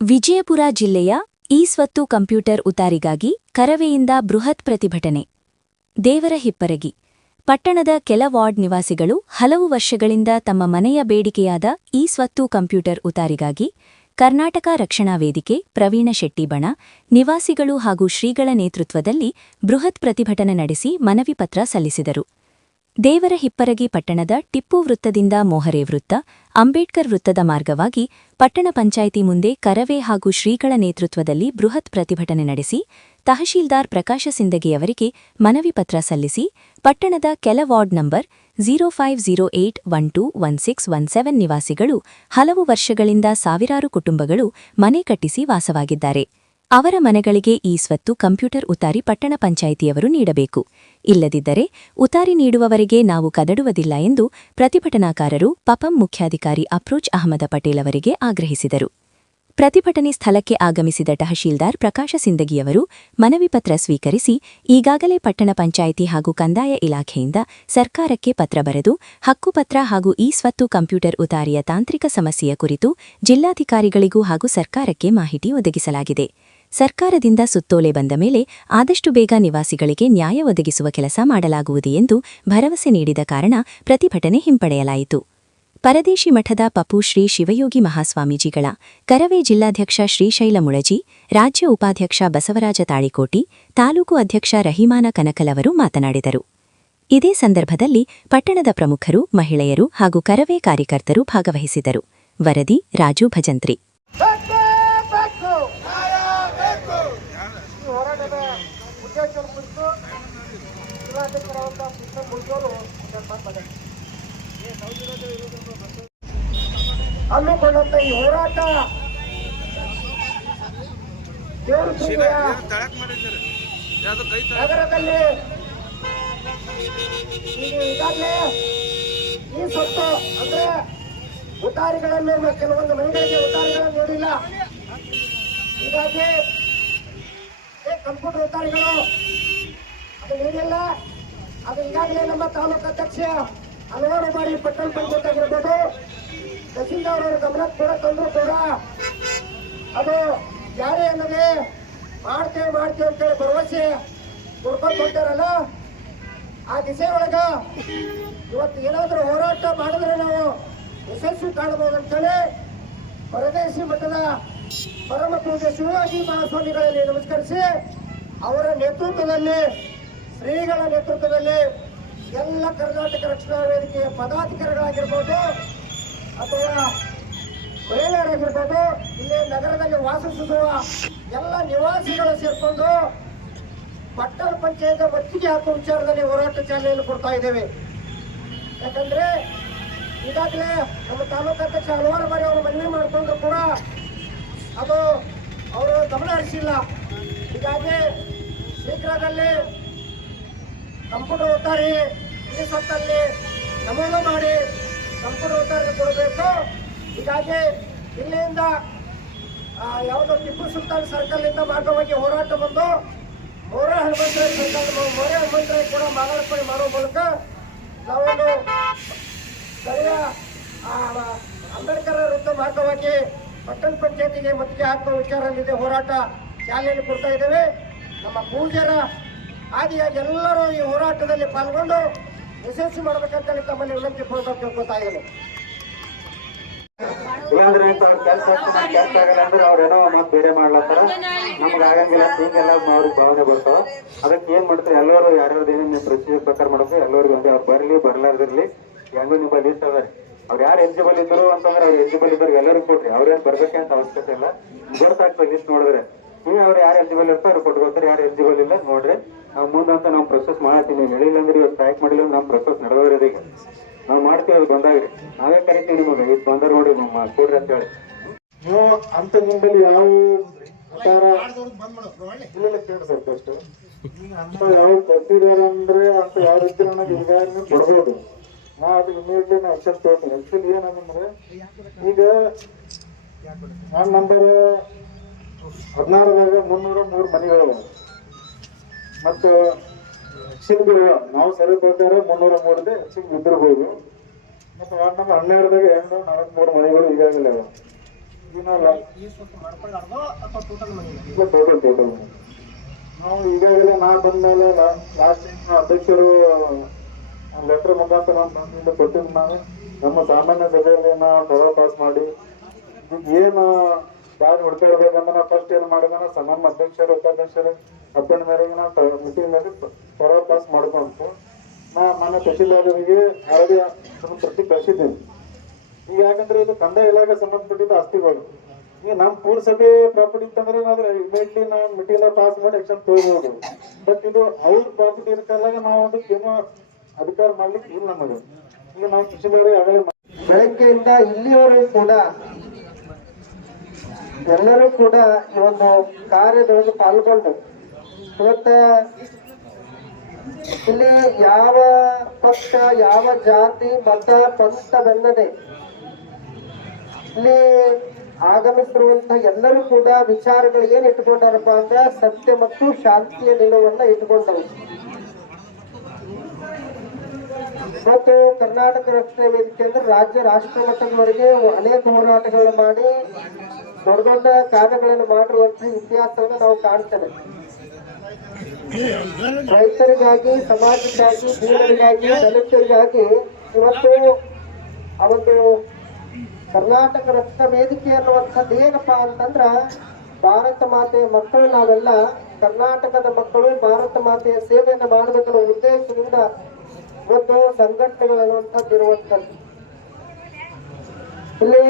ವಿಜಯಪುರ ಜಿಲ್ಲೆಯ ಇ-ಸ್ವತ್ತು ಕಂಪ್ಯೂಟರ್ ಉತಾರಿಗಾಗಿ ಕರವೆಯಿಂದ ಬೃಹತ್ ಪ್ರತಿಭಟನೆ. ದೇವರ ಹಿಪ್ಪರಗಿ ಪಟ್ಟಣದ ಕೆಲ ವಾರ್ಡ್ ನಿವಾಸಿಗಳು ಹಲವು ವರ್ಷಗಳಿಂದ ತಮ್ಮ ಮನೆಯ ಬೇಡಿಕೆಯಾದ ಇ-ಸ್ವತ್ತು ಕಂಪ್ಯೂಟರ್ ಉತಾರಿಗಾಗಿ ಕರ್ನಾಟಕ ರಕ್ಷಣಾ ವೇದಿಕೆ, ಪ್ರವೀಣ ಶೆಟ್ಟಿ ಬಣ, ನಿವಾಸಿಗಳು ಹಾಗೂ ಶ್ರೀಗಳ ನೇತೃತ್ವದಲ್ಲಿ ಬೃಹತ್ ಪ್ರತಿಭಟನೆ ನಡೆಸಿ ಮನವಿ ಪತ್ರ ಸಲ್ಲಿಸಿದರು. ದೇವರ ಹಿಪ್ಪರಗಿ ಪಟ್ಟಣದ ಟಿಪ್ಪು ವೃತ್ತದಿಂದ ಮೋಹರೆ ವೃತ್ತ, ಅಂಬೇಡ್ಕರ್ ವೃತ್ತದ ಮಾರ್ಗವಾಗಿ ಪಟ್ಟಣ ಪಂಚಾಯಿತಿ ಮುಂದೆ ಕರವೇ ಹಾಗೂ ಶ್ರೀಗಳ ನೇತೃತ್ವದಲ್ಲಿ ಬೃಹತ್ ಪ್ರತಿಭಟನೆ ನಡೆಸಿ ತಹಶೀಲ್ದಾರ್ ಪ್ರಕಾಶ ಸಿಂದಗಿಯವರಿಗೆ ಮನವಿ ಪತ್ರ ಸಲ್ಲಿಸಿ ಪಟ್ಟಣದ ಕೆಲ ವಾರ್ಡ್ ನಂಬರ್ 0508121617 ನಿವಾಸಿಗಳು ಹಲವು ವರ್ಷಗಳಿಂದ ಸಾವಿರಾರು ಕುಟುಂಬಗಳು ಮನೆ ಕಟ್ಟಿಸಿ ವಾಸವಾಗಿದ್ದಾರೆ. ಅವರ ಮನೆಗಳಿಗೆ ಇ-ಸ್ವತ್ತು ಕಂಪ್ಯೂಟರ್ ಉತಾರಿ ಪಟ್ಟಣ ಪಂಚಾಯಿತಿಯವರು ನೀಡಬೇಕು. ಇಲ್ಲದಿದ್ದರೆ ಉತಾರಿ ನೀಡುವವರೆಗೆ ನಾವು ಕದಡುವುದಿಲ್ಲ ಎಂದು ಪ್ರತಿಭಟನಾಕಾರರು ಪಪಂ ಮುಖ್ಯಾಧಿಕಾರಿ ಅಫ್ರೋಜ್ ಅಹಮದ ಪಟೇಲ್ ಅವರಿಗೆ ಆಗ್ರಹಿಸಿದರು. ಪ್ರತಿಭಟನೆ ಸ್ಥಳಕ್ಕೆ ಆಗಮಿಸಿದ ತಹಶೀಲ್ದಾರ್ ಪ್ರಕಾಶ ಸಿಂದಗಿಯವರು ಮನವಿ ಪತ್ರ ಸ್ವೀಕರಿಸಿ ಈಗಾಗಲೇ ಪಟ್ಟಣ ಪಂಚಾಯಿತಿ ಹಾಗೂ ಕಂದಾಯ ಇಲಾಖೆಯಿಂದ ಸರ್ಕಾರಕ್ಕೆ ಪತ್ರ ಬರೆದು ಹಕ್ಕುಪತ್ರ ಹಾಗೂ ಇ-ಸ್ವತ್ತು ಕಂಪ್ಯೂಟರ್ ಉತಾರಿಯ ತಾಂತ್ರಿಕ ಸಮಸ್ಯೆಯ ಕುರಿತು ಜಿಲ್ಲಾಧಿಕಾರಿಗಳಿಗೂ ಹಾಗೂ ಸರ್ಕಾರಕ್ಕೆ ಮಾಹಿತಿ ಒದಗಿಸಲಾಗಿದೆ. ಸರ್ಕಾರದಿಂದ ಸುತ್ತೋಲೆ ಬಂದ ಮೇಲೆ ಆದಷ್ಟು ಬೇಗ ನಿವಾಸಿಗಳಿಗೆ ನ್ಯಾಯ ಒದಗಿಸುವ ಕೆಲಸ ಮಾಡಲಾಗುವುದು ಎಂದು ಭರವಸೆ ನೀಡಿದ ಕಾರಣ ಪ್ರತಿಭಟನೆ ಹಿಂಪಡೆಯಲಾಯಿತು. ಪರದೇಶಿ ಮಠದ ಪಪು ಶ್ರೀ ಶಿವಯೋಗಿ ಮಹಾಸ್ವಾಮೀಜಿಗಳ, ಕರವೇ ಜಿಲ್ಲಾಧ್ಯಕ್ಷ ಶ್ರೀಶೈಲ ಮುಳಜಿ, ರಾಜ್ಯ ಉಪಾಧ್ಯಕ್ಷ ಬಸವರಾಜ ತಾಳಿಕೋಟಿ, ತಾಲೂಕು ಅಧ್ಯಕ್ಷ ರಹಿಮಾನ ಕನಕಲ್ ಅವರು ಮಾತನಾಡಿದರು. ಇದೇ ಸಂದರ್ಭದಲ್ಲಿ ಪಟ್ಟಣದ ಪ್ರಮುಖರು, ಮಹಿಳೆಯರು ಹಾಗೂ ಕರವೇ ಕಾರ್ಯಕರ್ತರು ಭಾಗವಹಿಸಿದರು. ವರದಿ ರಾಜು ಭಜಂತ್ರಿ. ಹಮ್ಮಿಕೊಂಡಂತ ಈ ಹೋರಾಟ ನಗರದಲ್ಲಿ ಈಗಾಗಲೇ ಈ ಸ್ವತ್ತು ಅಂದ್ರೆ ಉತಾರಿಗಳನ್ನು ಕೆಲವೊಂದು ಮನೆಗಳಿಗೆ ಉತಾರಿಗಳನ್ನು ನೋಡಿಲ್ಲ. ಹೀಗಾಗಿ ಕಂಪ್ಯೂಟರ್ ಉತಾರಿಗಳು ಅದು ನೀಡಿಲ್ಲ. ಅದು ಈಗಾಗಲೇ ನಮ್ಮ ತಾಲೂಕು ಅಧ್ಯಕ್ಷ ಹಲವಾರು ಬಾರಿ ಪಟ್ಟಣ ಪಂಚಾಯತ್ ಆಗಿರ್ಬೋದು ತಹಸೀಲ್ದಾರ್ ಅವರ ಗಮನಕ್ಕೆ ಕೂಡ ತಂದ್ರು ಕೂಡ ಅದು ಯಾರೇ ಅನ್ನೋದೇ ಮಾಡ್ತೇವೆ ಅಂತೇಳಿ ಭರವಸೆ ಕೊಡ್ಕೊಂಡು ಹೊಂಟಾರಲ್ಲ. ಆ ದಿಸೆ ಒಳಗ ಇವತ್ತು ಏನಾದ್ರೂ ಹೋರಾಟ ಮಾಡಿದ್ರೆ ನಾವು ಯಶಸ್ವಿ ಕಾಣಬಹುದು ಅಂತೇಳಿ ಪರದೇಶಿ ಮಠದ ಪರಮ ಪೂಜ್ಯ ಶಿವಯೋಗಿ ಮಹಾಸ್ವಾಮಿಗಳಲ್ಲಿ ನಮಸ್ಕರಿಸಿ ಅವರ ನೇತೃತ್ವದಲ್ಲಿ, ಶ್ರೀಗಳ ನೇತೃತ್ವದಲ್ಲಿ ಎಲ್ಲ ಕರ್ನಾಟಕ ರಕ್ಷಣಾ ವೇದಿಕೆಯ ಪದಾಧಿಕಾರಿಗಳಾಗಿರ್ಬೋದು ಅಥವಾ ಮಹಿಳೆಯರಾಗಿರ್ಬೋದು, ಇಲ್ಲಿ ನಗರದಲ್ಲಿ ವಾಸಿಸುವ ಎಲ್ಲ ನಿವಾಸಿಗಳು ಸೇರ್ಕೊಂಡು ಪಟ್ಟಣ ಪಂಚಾಯತ್ ಒತ್ತಿಗೆ ಹಾಕುವ ವಿಚಾರದಲ್ಲಿ ಹೋರಾಟ ಚಾಲನೆಯನ್ನು ಕೊಡ್ತಾ ಇದ್ದೇವೆ. ಯಾಕಂದ್ರೆ ಈಗಾಗಲೇ ನಮ್ಮ ತಾಲೂಕು ಅಧ್ಯಕ್ಷ ಹಲವಾರು ಬಾರಿ ಅವರು ಮನವಿ ಮಾಡಿಕೊಂಡ್ರು ಕೂಡ ಅದು ಅವರು ಗಮನ ಹರಿಸಿಲ್ಲ. ಹೀಗಾಗಿ ಶೀಘ್ರದಲ್ಲಿ ಕಂಪ್ಯೂಟರ್ ಉತಾರಿ ಈ ಸ್ವತ್ತಲ್ಲಿ ನಮೂದು ಮಾಡಿ ಕಂಪ್ಯೂಟರ್ ಉತಾರಿ ಕೊಡಬೇಕು. ಹೀಗಾಗಿ ಇಲ್ಲಿಂದ ಯಾವುದೋ ಟಿಪ್ಪು ಸುಲ್ತಾನ್ ಸರ್ಕಲ್ ಇಂದ ಮಾರ್ಗವಾಗಿ ಹೋರಾಟ ಬಂದು ಮೋರೆ ಹನುಮಂತರಾಯ ಸರ್ಕಲ್ ಮೋರೆ ಹನುಮಂತರಾಯ ಕೂಡ ಮಾಲಾರ್ಪಣೆ ಮಾಡುವ ಮೂಲಕ ನಾವೊಂದು ಸ್ಥಳೀಯ ಅಂಬೇಡ್ಕರ್ ವೃತ್ತ ಮಾರ್ಗವಾಗಿ ಪಟ್ಟಣ ಪಂಚಾಯತಿಗೆ ಮತ್ತಿಗೆ ಹಾಕುವ ವಿಚಾರದಲ್ಲಿದೆ ಹೋರಾಟ ಚಾಲನೆಯನ್ನು ಕೊಡ್ತಾ ಇದ್ದೇವೆ. ನಮ್ಮ ಪೂಜ್ಯರ ಆದಿಯಾಗಿ ಎಲ್ಲರೂ ಈ ಹೋರಾಟದಲ್ಲಿ ಪಾಲ್ಗೊಂಡು ಯಶಸ್ವಿ ಮಾಡಬೇಕಂತೇಳಿ ತಮ್ಮಲ್ಲಿ ವಿನಂತಿ ಕೇಳ್ಕೊತಾ ಇದ್ದೇನೆ. ಇಲ್ಲಾಂದ್ರೆ ಕೆಲಸ ಆಗಲ್ಲ ಅಂದ್ರೆ ಅವ್ರೇನೋ ಮತ್ ಬೇರೆ ಮಾಡ್ಲತ್ತಾರ, ನಮ್ಗೆ ಆಗಂಗಿಲ್ಲ ಹಿಂಗೆಲ್ಲ ಅವ್ರಿಗೆ ಭಾವನೆ ಬರ್ತಾವ. ಅದಕ್ಕೆ ಏನ್ ಮಾಡ್ತಾರೆ, ಎಲ್ಲರೂ ಯಾರ್ಯಾರ್ದು ಏನೇನು ಪ್ರೊಸೀಜರ್ ಪ್ರಕಾರ ಮಾಡಬೇಕು, ಎಲ್ಲರಿಗೂ ಒಂದೇ ಅವ್ರು ಬರ್ಲಿ ಬರ್ಲಾರ್ದಿರ್ಲಿ ಹೆಂಗೂ ನಿಮ್ಮ ಲಿಸ್ಟ್ ಅದ. ಅವ್ರು ಯಾರು ಎಲಿಜಿಬಲ್ ಇದ್ರು ಅಂತಂದ್ರೆ ಅವ್ರು ಎಲಿಜಿಬಲ್ ಇದ್ದವ್ರಿಗೆ ಎಲ್ಲರಿಗೂ ಕೊಡ್ರಿ. ಅವ್ರೇನ್ ಬರ್ಬೇಕಂತ ಅವಶ್ಯಕತೆ ಇಲ್ಲ, ಗೊತ್ತಾಗ್ತದೆ ಲಿಸ್ಟ್ ನೋಡಿದ್ರೆ. ನೀವು ಅವ್ರು ಯಾರು ಎಲಿಜಿಬಲ್ ಇರ್ತಾರೆ ಅವ್ರು ಕೊಟ್ಕೋತಾರೆ, ಯಾರು ಎಲಿಜಿಬಲ್ ಇಲ್ಲ ನೋಡ್ರಿ. ನಾವು ಮುಂದಂತ ನಾವು ಪ್ರೊಸೆಸ್ ಮಾಡತ್ತೀವಿ. ನೀವು ಹೇಳಿಲ್ಲ ಅಂದ್ರೆ ಇವತ್ತು ಸ್ಟ್ರೈಕ್ ಮಾಡಿಲ್ಲ ಅಂದ್ರೆ ನಮ್ಮ ಪ್ರೊಸೆಸ್ ನಡೆದವ್ರದ ಈಗ ನಾವು ಮಾಡ್ತೀವಿ. ಅದು ಬಂದಾಗ್ರಿ ನಾವೇ ಕರಿತೀವಿ ನಿಮಗೆ, ಇದು ಬಂದ ನೋಡಿ ಕೊಡ್ರಿ ಅಂತ ಹೇಳಿ. ನೀವು ಅಂತ ನಿಮ್ಮಲ್ಲಿ ಯಾವ ಕೇಳ್ಬೇಕು ಅಂತ ಯಾವ ಕೊಟ್ಟಿದ್ದಾರೆ ಅಂದ್ರೆ ಅಂತ ಯಾವ ರೀತಿ ನನಗೆ ಉದಾಹರಣೆ ಕೊಡ್ಬೋದು. ನಾ ಅದು ಇಮಿಡಿಯೇಟ್ಲಿ ನಾ ಆಕ್ಷನ್ ತಗೋತೀನಿ. ಆಕ್ಚುಲಿ ಏನಂದ್ರೆ ಈಗ ವಾರ್ಡ್ ನಂಬರ್ 16ದಾಗ 303 ಮನೆಗಳು ಮತ್ತು ಎಕ್ಸಿಲ್ ನಾವು ಸರಿ ಪ್ರಕಾರ 303 ಎಕ್ಸಿಲ್ ಬಿದ್ದಿರ್ಬೋದು. ಮತ್ತು ವಾರ್ಡ್ ನಂಬರ್ 12ದಾಗ 243 ಮನೆಗಳು ಈಗಾಗಲೇ ಈ ಸುತ್ತ ಮಾಡ್ಕೊಳ್ಳಾರ್ದು ಅಥವಾ ಟೋಟಲ್ ಮನೆ ಟೋಟಲ್ ನಾವು ಈಗಾಗಲೇ ನಾ ಬಂದ್ಮೇಲೆ ಲಾಸ್ಟ್ ಟೈಮ್ ಅಧ್ಯಕ್ಷರು ಲೆಟರ್ ಮುಖಾಂತರ ಬಂದಿಂದ ಕೊಟ್ಟಿದ್ದು ನಾವು ನಮ್ಮ ಸಾಮಾನ್ಯ ಸಭೆಯಲ್ಲಿ ನಾವು ಠರಾವ್ ಪಾಸ್ ಮಾಡಿ ಏನು ದಾರಿ ಹುಡ್ಕಾಡ್ಬೇಕಂದ್ರೆ ನಾವು ಫಸ್ಟ್ ಏನು ಮಾಡಿದ ನಮ್ಮ ಅಧ್ಯಕ್ಷರು ಉಪಾಧ್ಯಕ್ಷರು ಅಪ್ಪನ ಮೇರೆಗೆ ನಾವು ಮೀಟಿಂಗ್ ನಲ್ಲಿ ಠರಾವ್ ಪಾಸ್ ಮಾಡ್ಕೊಂತು ನಾ ಮನೆ ತಹಶೀಲ್ದಾರರಿಗೆ ಆಲ್ರೆಡಿ ಪ್ರತಿ ಕಳಿಸಿದ್ದೀನಿ. ಈಗ ಯಾಕಂದ್ರೆ ಇದು ಕಂದಾಯ ಇಲಾಖೆ ಸಂಬಂಧಪಟ್ಟಿದ್ದ ಆಸ್ತಿಗಳು. ಈಗ ನಮ್ಮ ಪುರಸಭೆ ಪ್ರಾಪರ್ಟಿ ಇತ್ತಂದ್ರೆ ನಾವು ಇಮಿಡಿಯೇಟ್ಲಿ ನಾವು ಮೀಟಿಂಗ್ ಪಾಸ್ ಮಾಡಿ ಆಕ್ಷನ್ ತಗೋಬಹುದು. ಬಟ್ ಇದು ಅವ್ರ ಪ್ರಾಪರ್ಟಿ ಇರ್ತಲ್ಲ ನಾವು ಅದಕ್ಕೇನೋ ಅಧಿಕಾರ ಮಾಡ್ಲಿಕ್ಕೆ ಇಲ್ಲ ನಮಗೆ. ಈಗ ನಾವು ತಹಶೀಲ್ದಾರ್ ಆಗಲೇ ಬೆಳಗ್ಗೆಯಿಂದ ಇಲ್ಲಿಯವರೆಗೂ ಕೂಡ ಎಲ್ಲರೂ ಕೂಡ ಈ ಒಂದು ಕಾರ್ಯದೊಳಗೆ ಪಾಲ್ಗೊಂಡು ಇವತ್ತ ಇಲ್ಲಿ ಯಾವ ಪಕ್ಷ ಯಾವ ಜಾತಿ ಮತ ಪಂಥವೆನ್ನದೆ ಇಲ್ಲಿ ಆಗಮಿಸಿರುವಂತಹ ಎಲ್ಲರೂ ಕೂಡ ವಿಚಾರಗಳು ಏನ್ ಇಟ್ಕೊಂಡಾರಪ್ಪ ಅಂದ್ರೆ ಸತ್ಯ ಮತ್ತು ಶಾಂತಿಯ ನಿಲುವನ್ನ ಇಟ್ಕೊಂಡರು. ಮತ್ತು ಕರ್ನಾಟಕ ರಕ್ಷಣಾ ವೇದಿಕೆ ಅಂದ್ರೆ ರಾಜ್ಯ ರಾಷ್ಟ್ರ ಮಟ್ಟದವರೆಗೆ ಅನೇಕ ಹೋರಾಟಗಳನ್ನು ಮಾಡಿ ದೊಡ್ಡ ದೊಡ್ಡ ಕಾರ್ಯಗಳನ್ನು ಮಾಡಿರುವಂತಹ ಇತಿಹಾಸವನ್ನು ನಾವು ಕಾಣ್ತೇವೆ. ರೈತರಿಗಾಗಿ, ಸಮಾಜಕ್ಕಾಗಿ, ಬೀದರಿಗಾಗಿ, ದಲಿತರಿಗಾಗಿ ಇವತ್ತು ಆ ಒಂದು ಕರ್ನಾಟಕ ರಕ್ಷಣಾ ವೇದಿಕೆ ಅನ್ನುವಂಥದ್ದು ಏನಪ್ಪಾ ಅಂತಂದ್ರ ಭಾರತ ಮಾತೆಯ ಮಕ್ಕಳು ನಾವೆಲ್ಲ ಕರ್ನಾಟಕದ ಮಕ್ಕಳು ಭಾರತ ಮಾತೆಯ ಸೇವೆಯನ್ನು ಮಾಡಬೇಕನ್ನೋ ಉದ್ದೇಶದಿಂದ ಇವತ್ತು ಸಂಘಟನೆಗಳು ಅನ್ನುವಂಥದ್ದು ಇರುವಂಥದ್ದು. ಇಲ್ಲಿ